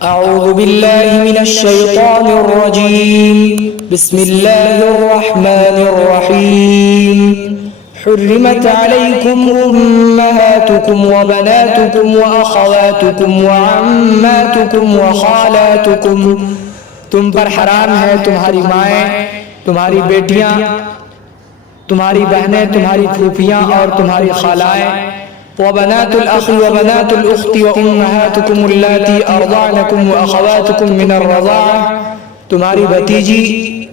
أعوذ بالله من الشيطان الرجيم بسم الله الرحمن الرحيم حرمت عليكم أمهاتكم وبناتكم وأخواتكم وعماتكم وخالاتكم تم پر حرام ہے تمہاری مائیں، تمہاری بیٹیاں، تمہاری بہنیں، تمہاری پھوپھیاں اور تمہاری خالائیں، وبنات الأخ وبنات الأخت وأمهاتكم اللاتي أرضعنكم وأخواتكم من الرضاعة، تمہاری بھتیجی،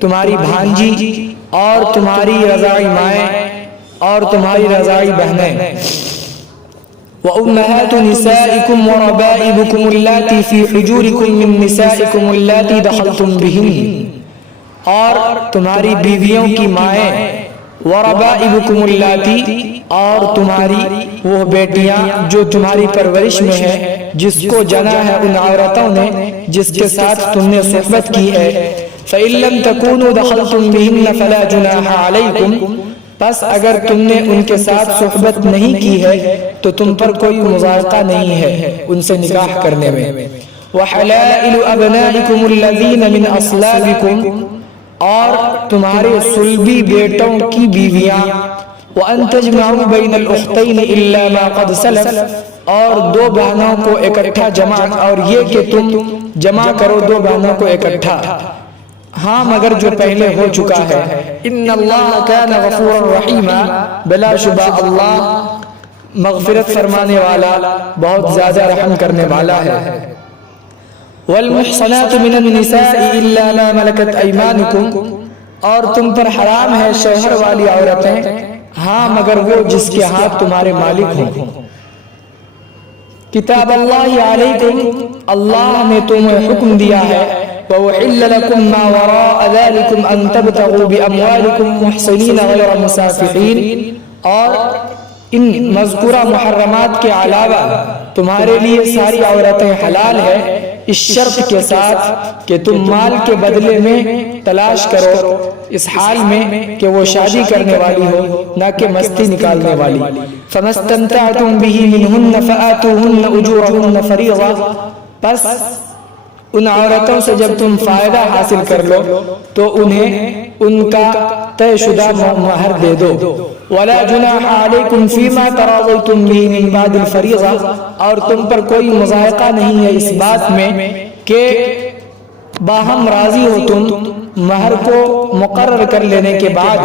تمہاری بھانجی اور تمہاری رضاعی مائیں اور تمہاری رضاعی بہنیں، وأمهات نسائكم وربائبكم اللاتي في حجوركم من نسائكم اللاتي دخلتم بهن، اور تمہاری بیویوں کی مائیں، وربائبكم اللاتي اور تمہاری وہ بیٹیاں جو تمہاری پرورش میں ہے، جس کو جنا ہے ان عورتوں نے جس کے ساتھ تم نے صحبت کی ہے، فإن لم تكونوا دخلتم بهن فلا جناح عليكم، پس اگر تم نے ان کے ساتھ صحبت نہیں کی ہے تو تم پر کوئی مضائقہ نہیں ہے ان سے نکاح کرنے میں، وحلائل ابنائکم الذین من اصلابکم، اور تمہارے صلبی بیٹوں کی بیویاں، وَأَن تَجْمَعُوا بَيْنَ الْأُخْتَيْنِ إِلَّا مَا قَدْ سَلَفَ، اور دو بہنوں کو اکٹھا جمع، اور یہ کہ تم جمع کرو دو بہنوں کو اکٹھا، ہاں مگر جو پہلے ہو چکا ہے، ان اللہ کان غفورا رحیما، بلا شبہ اللہ مغفرت فرمانے والا بہت زیادہ رحم کرنے والا ہے، والمحصنات من النساء الا ما ملكت ايمانكم، اور تم پر حرام ہے شوہر والی عورتیں ہاں مگر وہ جس کے ہاتھ تمہارے مالک ہوں، کتاب اللہ علیکم، اللہ نے تمہیں حکم دیا ہے، وَأُحِلَّ لَكُم مَّا وَرَاءَ ذَلِكُمْ أَن تَبْتَغُوا بِأَمْوَالِكُمْ مُحْصِنِينَ غَيْرَ مُسَافِحِينَ، اور ان مذکورہ محرمات کے علاوہ تمہارے لیے ساری عورتیں حلال ہے، اس شرط کے ساتھ کہ تم مال کے بدلے میں تلاش کرو، اس حال میں کہ وہ شادی کرنے والی ہو نہ کہ مستی نکالنے والی، فَمَا اسْتَمْتَعْتُمْ بِهِ مِنْهُنَّ فَآتُوهُنَّ أُجُورَهُنَّ فَرِيضَةً، پس ان عورتوں سے جب تم فائدہ حاصل کر لو تو انہیں ان کا طے شدہ مہر دے دو، وَلَا جُنَاحَ عَلَيْكُمْ فِي مَا تَرَاضَيْتُمْ بِهِ مِنْ بَعْدِ الْفَرِيضَةِ، اور تم پر کوئی مضائقہ نہیں ہے اس بات میں کہ باہم راضی ہو تم مہر کو مقرر کر لینے کے بعد،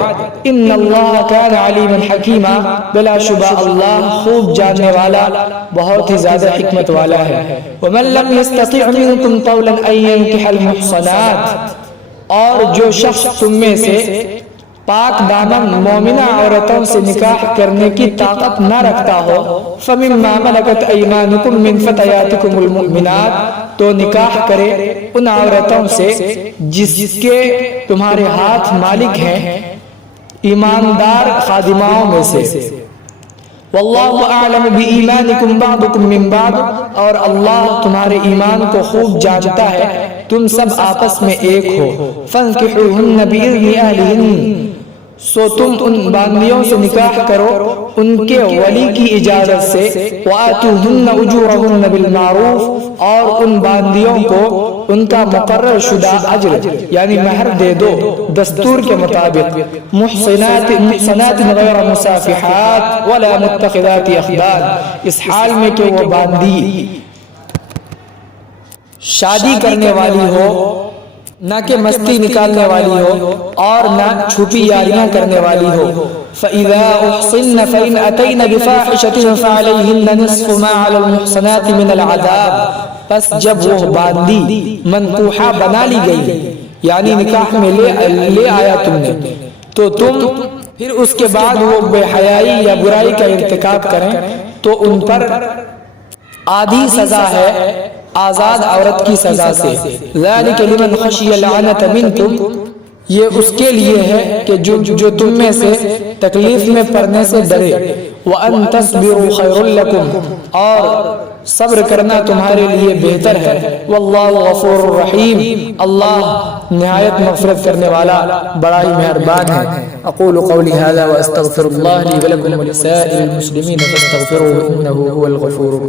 ان اللہ کان علیما حکیما، بلا شبہ اللہ خوب جاننے والا بہت ہی زیادہ حکمت والا ہے، ومن لم يستطع منکم طولا ان ينکح المحصنات، اور جو شخص تم میں سے پاک دامن مومنہ عورتوں سے نکاح کرنے کی طاقت نہ رکھتا ہو، فَمِمَّا مَلَكَتْ أَيْمَانُكُمْ مِنْ فَتَيَاتِكُمُ الْمُؤْمِنَاتِ، تو نکاح کرے ان عورتوں سے جس کے تمہارے ہاتھ مالک ہیں ایماندار خادماؤں میں سے، واللہ اعلم بایمانکم بعضکم من بعض، اور اللہ تمہارے ایمان کو خوب جانتا ہے، تم سب آپس میں ایک ہو، فانکحوہن باذن اہلہن، سو تم ان باندیوں سے نکاح کرو ان کے ولی کی اجازت سے، وآتوہن اجورہن بالمعروف، اور ان باندیوں کو ان کا مقرر شدہ اجر یعنی مہر دے دو دستور کے مطابق، محصنات غیر مصافحات ولا متخذات اخدان، اس حال میں کہ وہ باندی شادی کرنے والی ہو نہ کہ مستی نکالنے والی ہو اور نہ چھپی یاریاں کرنے والی ہو، فَإِذَا أُحْصِنَّ فَإِنْ أَتَيْنَ بِفَاحِشَةٍ فَعَلَيْهِنَّ نِصْفُ مَا عَلَى الْمُحْصَنَاتِ مِنَ الْعَذَابِ، پس جب وہ باندی منکوحہ بنا لی گئی یعنی نکاح میں لے آیا تم نے، تو تم پھر اس کے بعد وہ بے حیائی یا برائی کا ارتکاب کریں تو ان پر آدھی سزا ہے آزاد عورت کی سزا سے، ذَلِكَ لِمَنْ خَشِيَ الْعَنَتَ مِنْكُمْ، یہ اس کے لیے ہے کہ جو تم میں سے تکلیف میں پڑنے سے ڈرے، وَأَن تَصْبِرُوا خَيْرٌ لَكُمْ، اور صبر کرنا تمہارے لیے بہتر ہے، وَاللَّهُ غَفُورٌ رَحِيمٌ، اللہ نہایت مغفرت کرنے والا بڑا ہی مہربان ہے۔ اقول قولی هذا واستغفر اللہ لی ولکم ولسائر المسلمین فاستغفروه انه هو الغفور